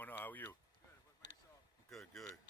going on? How are you? Good. What about yourself? Good, good.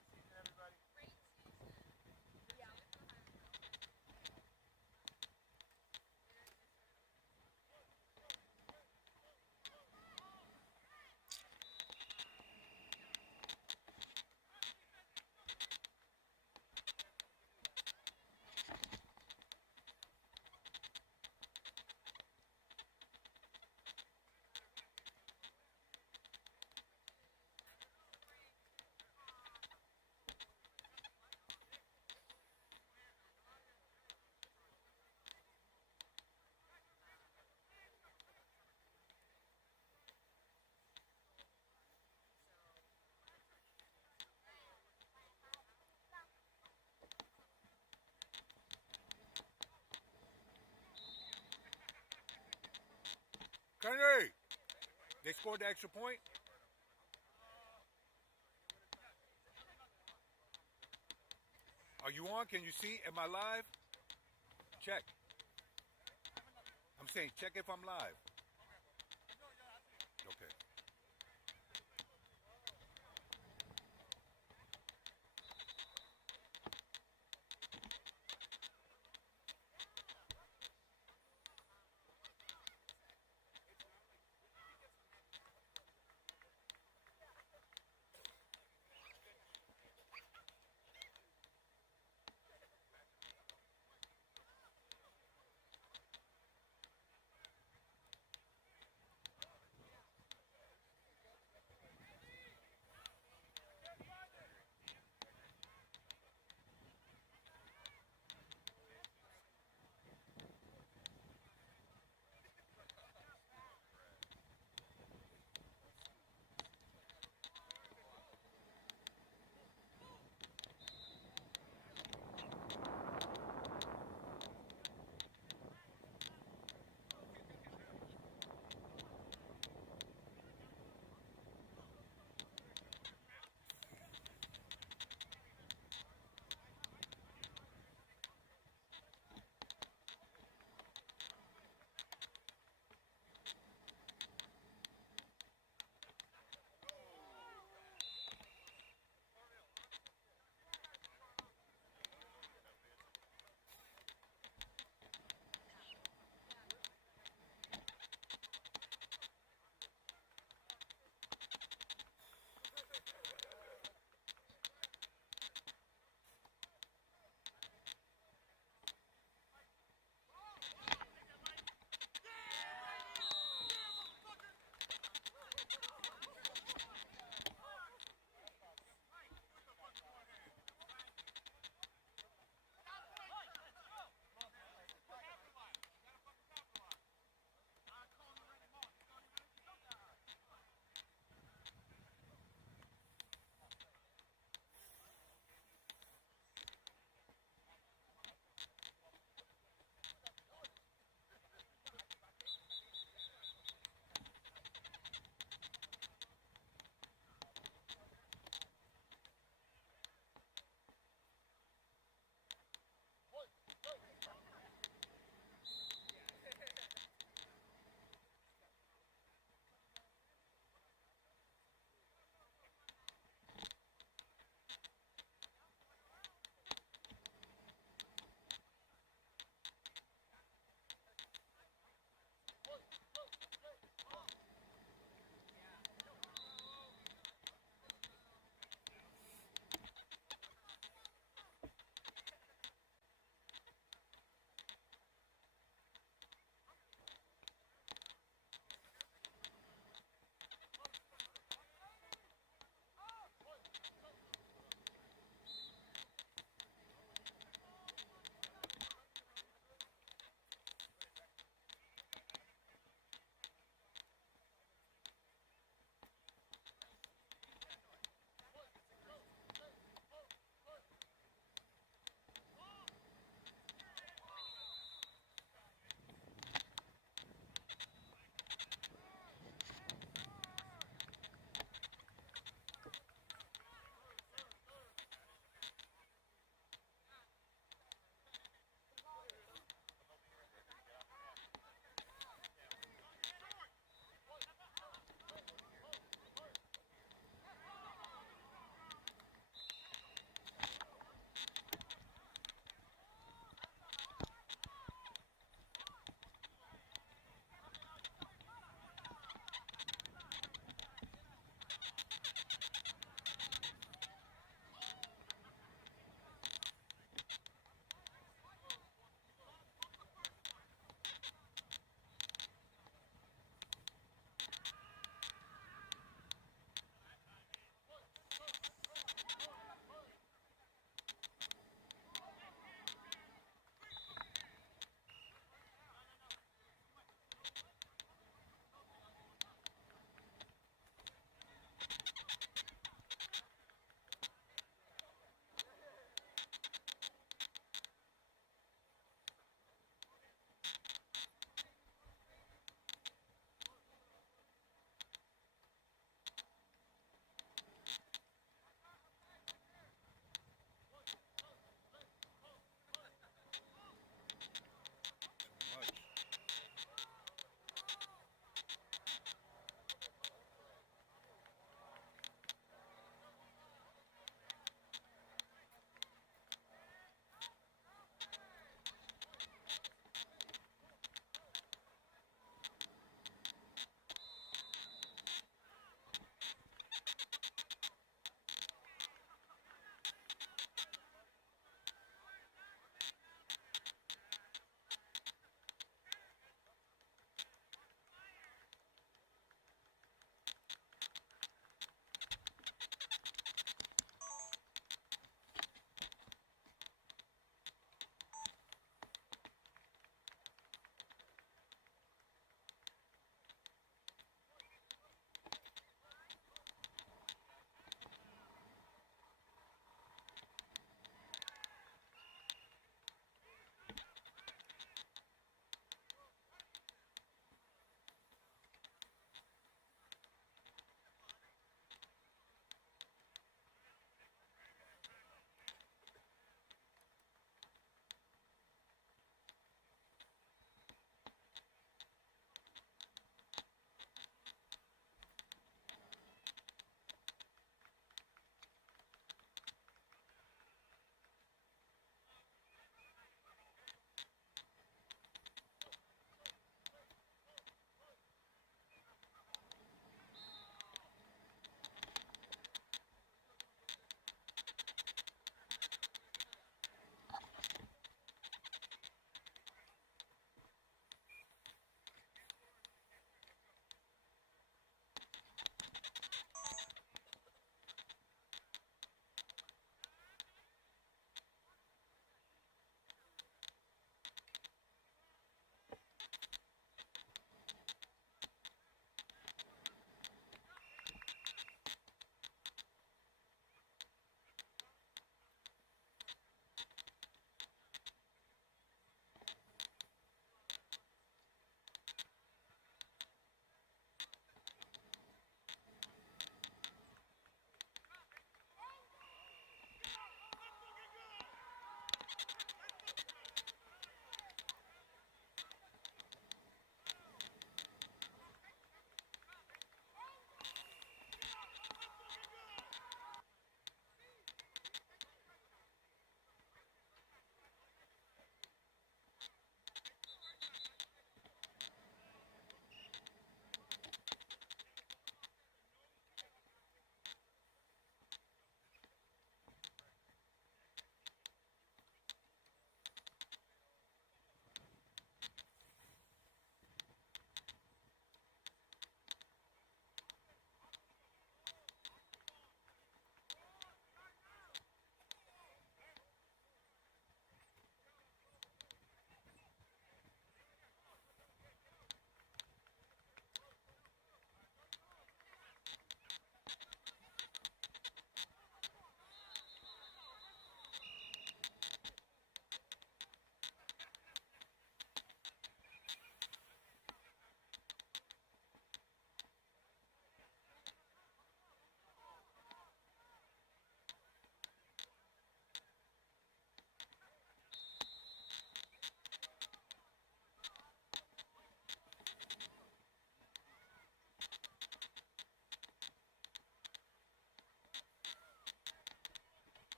Him and his little podcast. Kenny, they scored the extra point. Are you on? Can you see? Am I live? Check. I'm saying check if I'm live. Okay.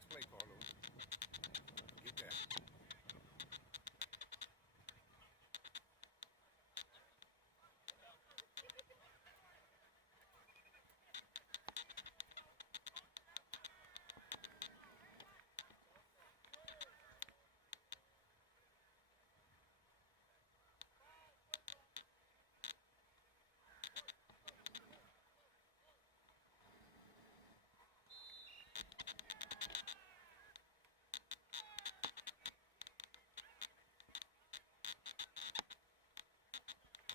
next play, Carlos. Get that.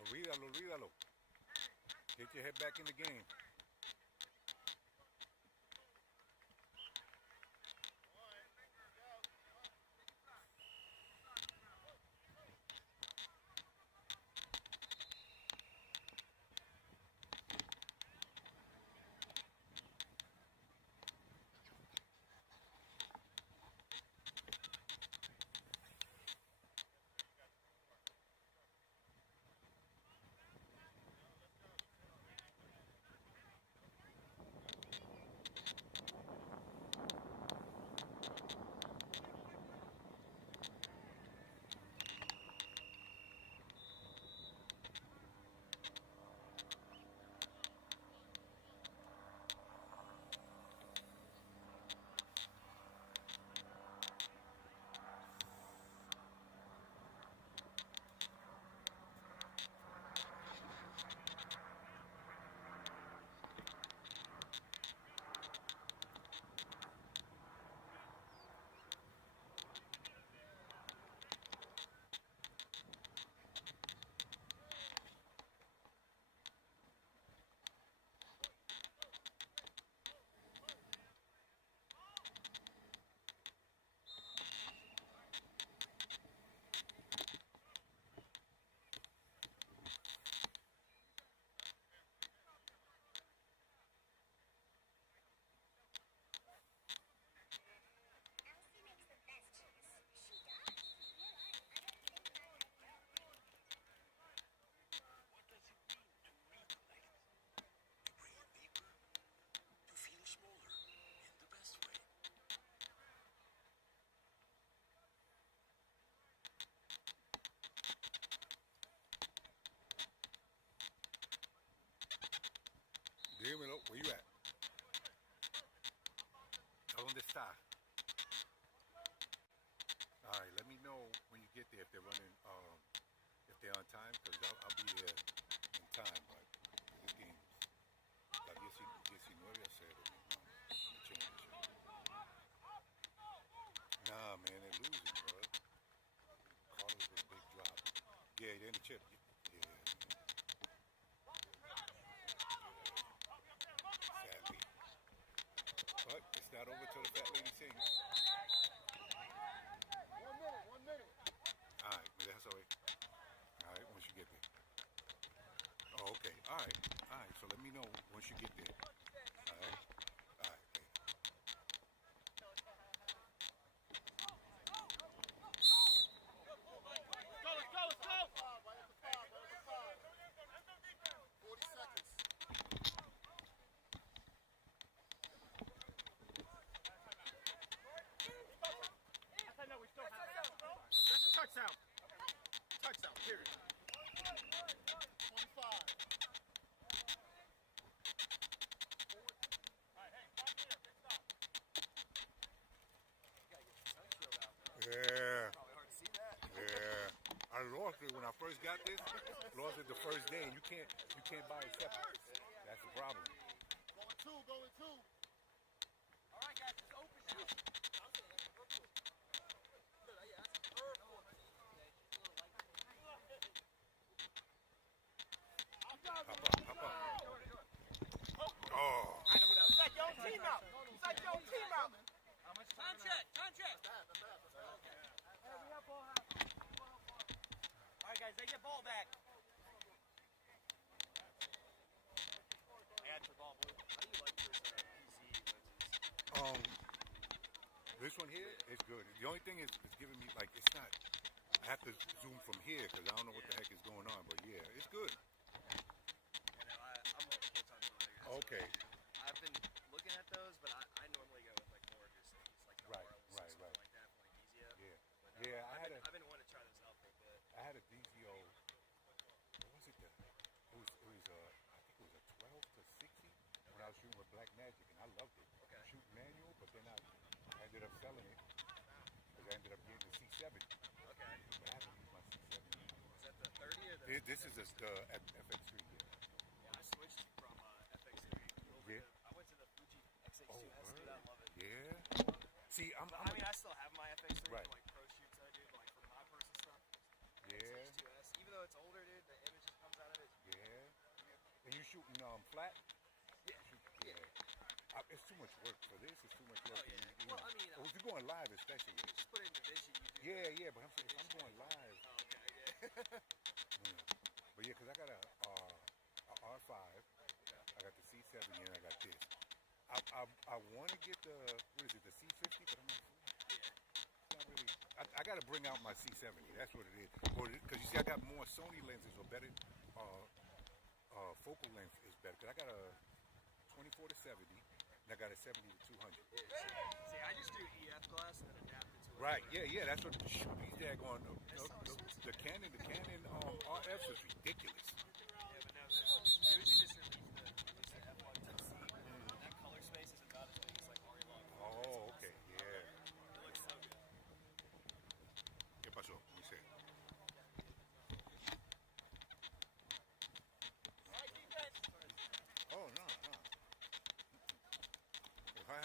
Olvídalo, olvídalo. Get your head back in the game. Dímelo, where you at? ¿A dónde está? All right, let me know when you get there if they're running, if they're on time, because I'll be there in time. But this game está 19-0, in the championship. Nah, man, they're losing, bro. Carlos with a big drop. Yeah, they're in the chip. Yeah. Sadly. But it's not over till the fat lady sings. 1 minute. All right, but that's all right. All right, once you get there. Oh, okay. All right. All right, so let me know once you get there. All right. All right. Let's go. 40 seconds. That's a touchdown. Touchdown, period. 25. Yeah. Yeah. I lost it when I first got this. Lost it the first day, and you can't buy it separate. That's the problem. Going two. All right, guys, just open shoot. Hop up. Oh. Psych your own team out. Psych your own team out. Time check. All right, guys, they get ball back. Add for ball, boy. How do you like this PC lenses? This one here is good. The only thing is it's giving me like it's not. I have to zoom from here because I don't know what the heck is going on. But yeah, it's good. You know, I'm a full-time filmmaker. Okay. I've been looking at those, but I normally go with like more just like ended up selling it because I ended up getting the C70. Okay. But I haven't used my C70. Is that the 30 or the? This is the FX3. Yeah, I switched from FX3 over Yeah. to. I went to the Fuji X-H2S. Oh, Dude, I love it. Yeah. See, I mean, I still have my FX3 Right. for like pro shoots I do, but like for my personal stuff, Yeah. X-H2S. Even though it's older, dude, the image just comes out of it. Yeah. And you shooting flat? Yeah. Yeah. It's too much work for this. It's too much work. Oh, yeah. You Well, know. I mean, Well, if you're going live, especially. you just put it in the vision. You do. Yeah, but I'm saying if I'm going live. Oh, okay. Yeah. But yeah, because I got a R5, I got the C70, and I got this. I want to get the C50, but I'm not. It's not really. I got to bring out my C70. That's what it is. Because you see, I got more Sony lenses or better. Focal length is better. Because I got a 24 to 70, and I got a 70 to 200. See, I just do EF glass and then adapt it to it. Right, yeah, that's what these daggone the Canon RFs is ridiculous. Yeah, but no, Fuji just released the F110C. That color space is about as big as like Ari Long. Oh, okay, yeah. It looks so good. ¿Qué pasó? Let me see. Oh, no. If I had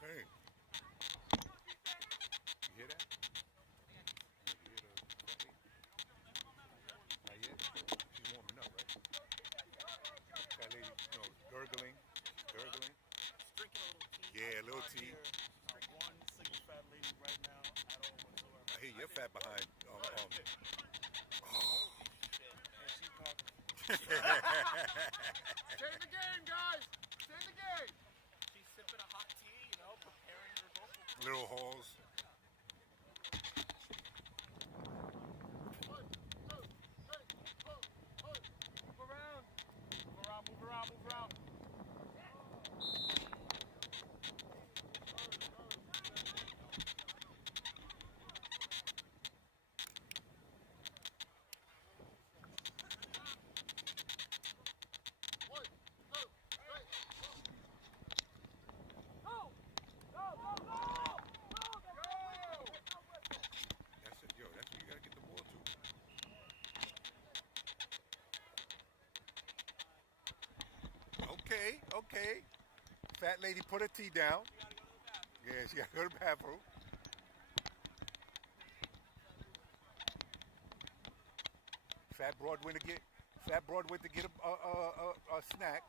hey. You hear that? You hear the not yet? She's warming up, right? That lady, gurgling. Drinking a little tea. Yeah, a little tea. One single fat lady right now at all whatsoever. I hear you're fat behind. Stay in the game, guys. Stay in the game. She's sipping a hot tea, preparing her vocal. Little halls. Move around. That's it, that's where you gotta get the ball to. Okay. Fat lady put her tea down. Yeah, she gotta go to the bathroom. Fat broad went to get a snack.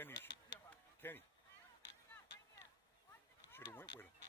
Kenny. Kenny. Should have went with him.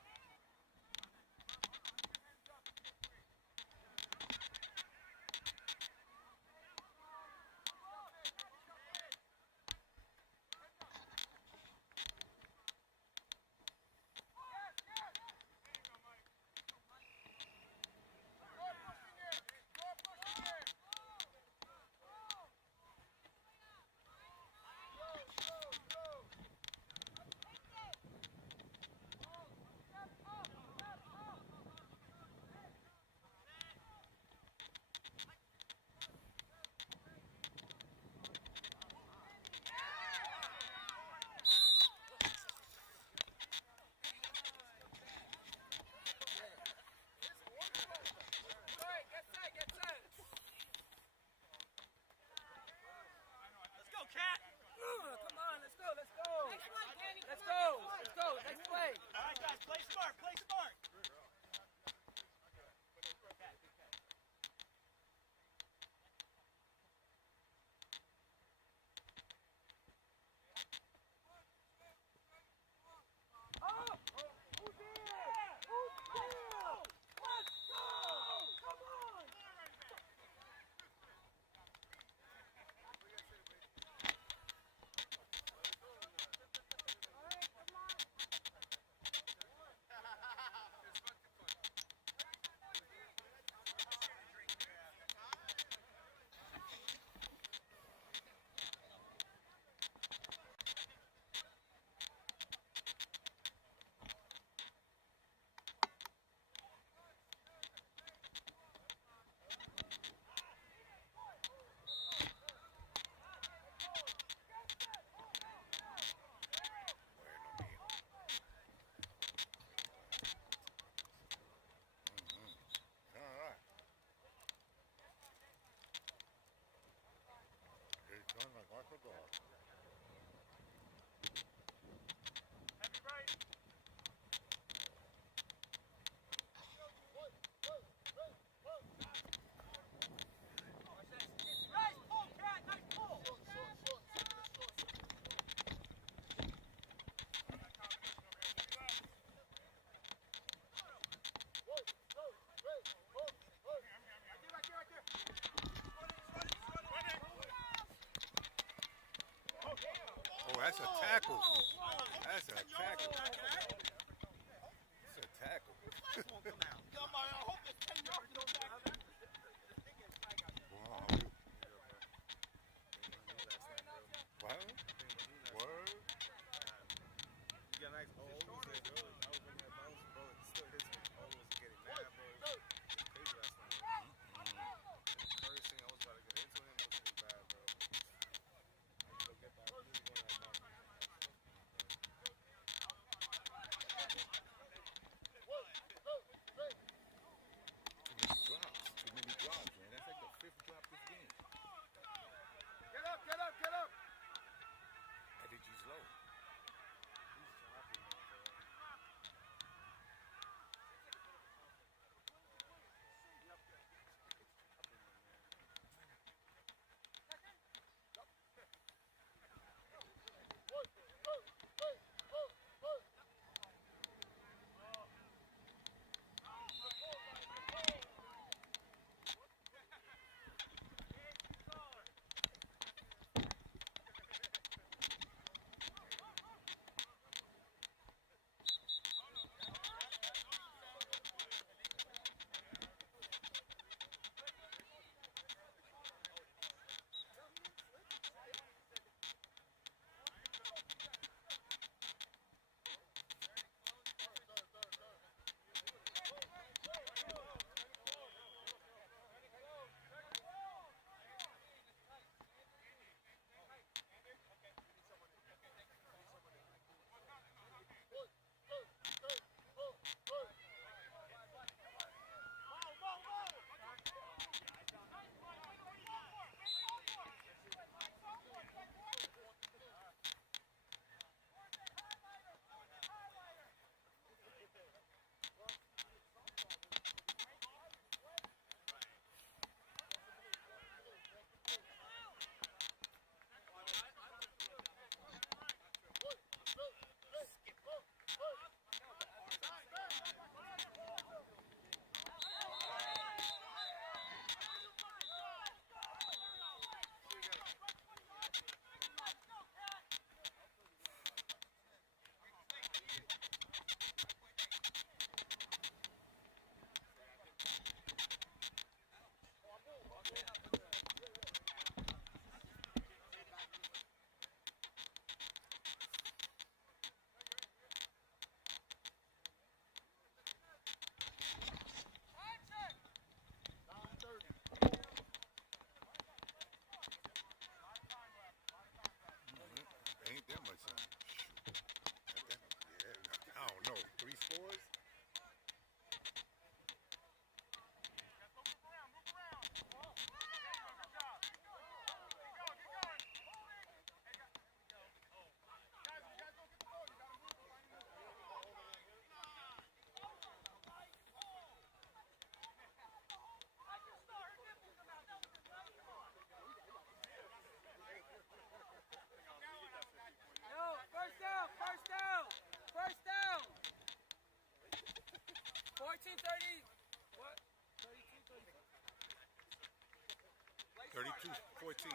32-14.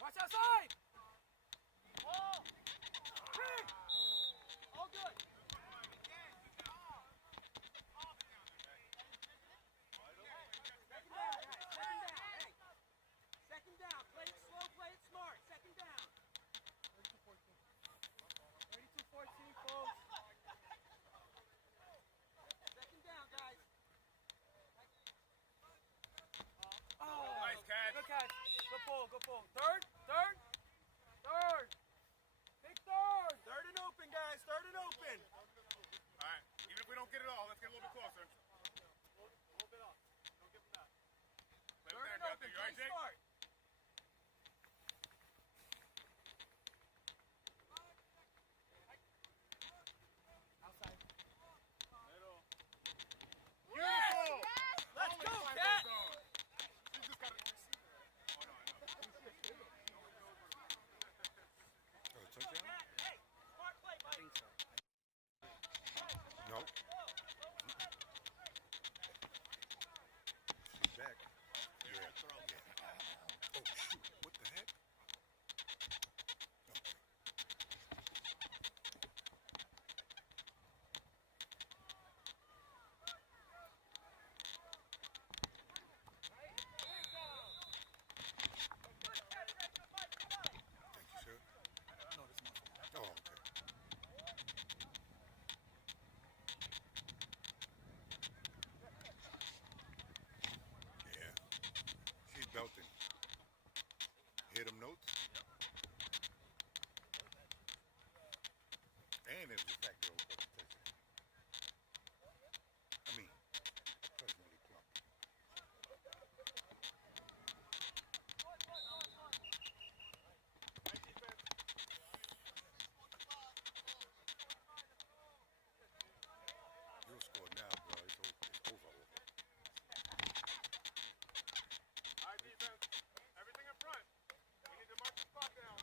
Watch outside! Ball! All good. Second down. Play it slow, play it smart. Second down. 32-14, folks. Second down, guys. Oh, Nice catch. Good catch. Good pull, good pull. Third. Big third. Third and open, guys. Third and open. All right. Even if we don't get it all, let's get a little bit closer. A little bit off. Don't give them that. Play with Third and that. open. You all right, Play Jake? smart. Outside. Middle. Beautiful. Let's Only go, five Cat. zone. You just got to receive it. Oh, no, I know. Oh, touchdown? Hey, smart play, buddy. No. She's back. Yeah. Oh, shoot. What the heck? Thank you, sir. Oh, okay. Yeah. She's belting. Hear them notes? And it was a fact girl fucking touchdown. I mean, personally plump. You'll score now, bro. It's over. All right, defense. Everything in front. We need to mark the spot down.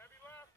Heavy left.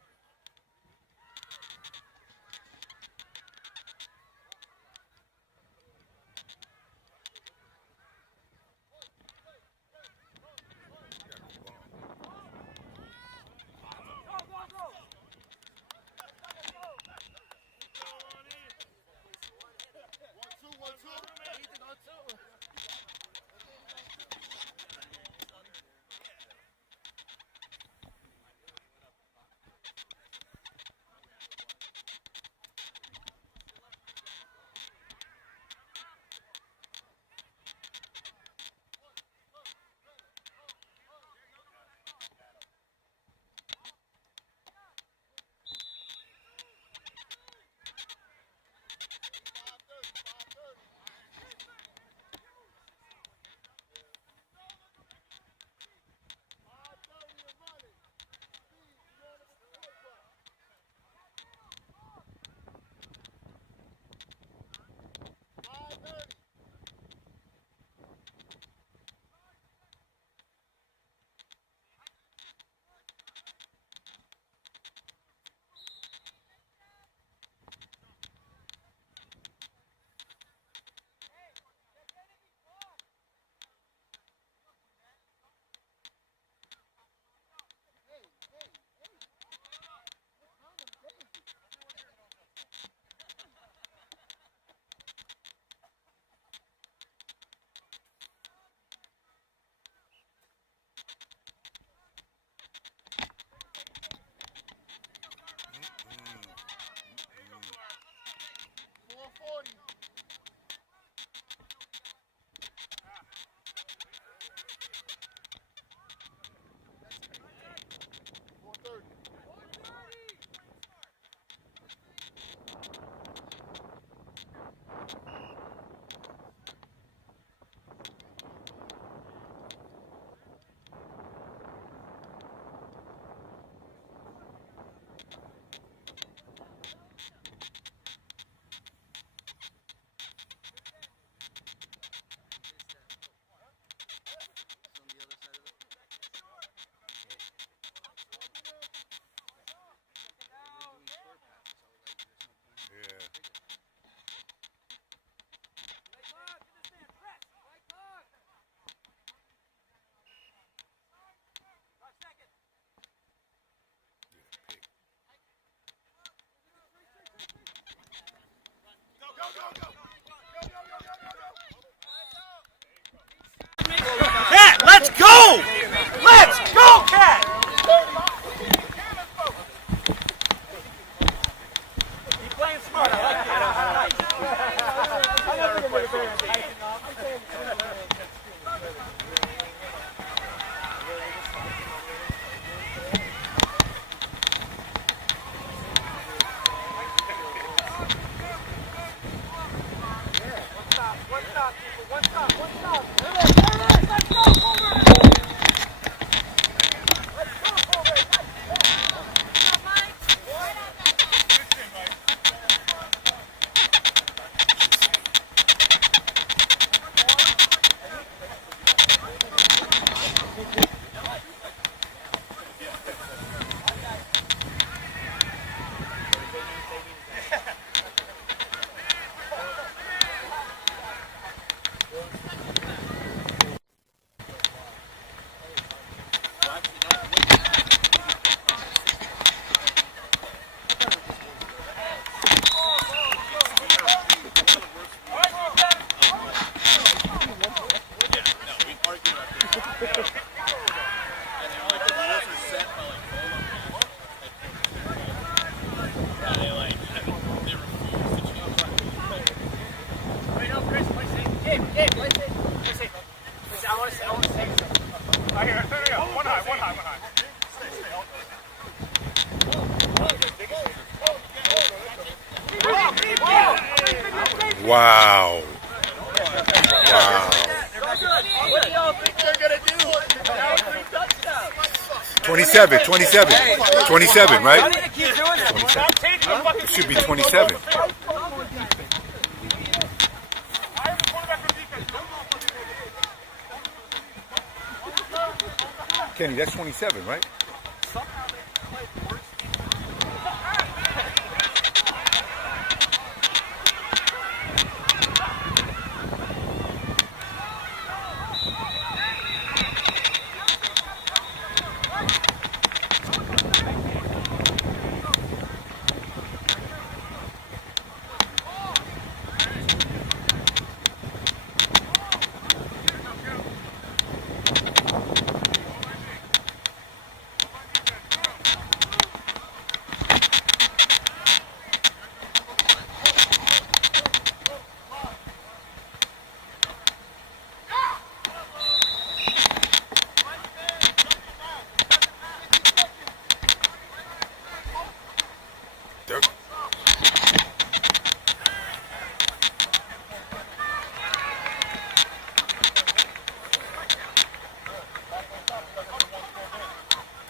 Wow. Wow. What do y'all think they're gonna do? Down 3 touchdowns. 27, 27. 27, Why right? do they keep doing that? It should be 27. Kenny, that's 27, right?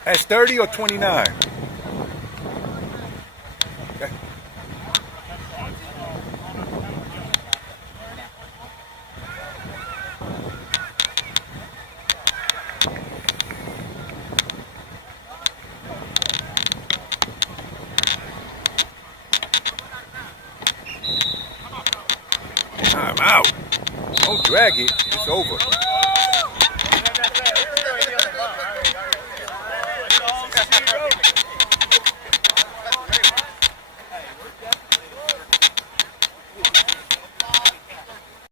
That's 30 or 29? Okay. Time out. Don't drag it. It's over.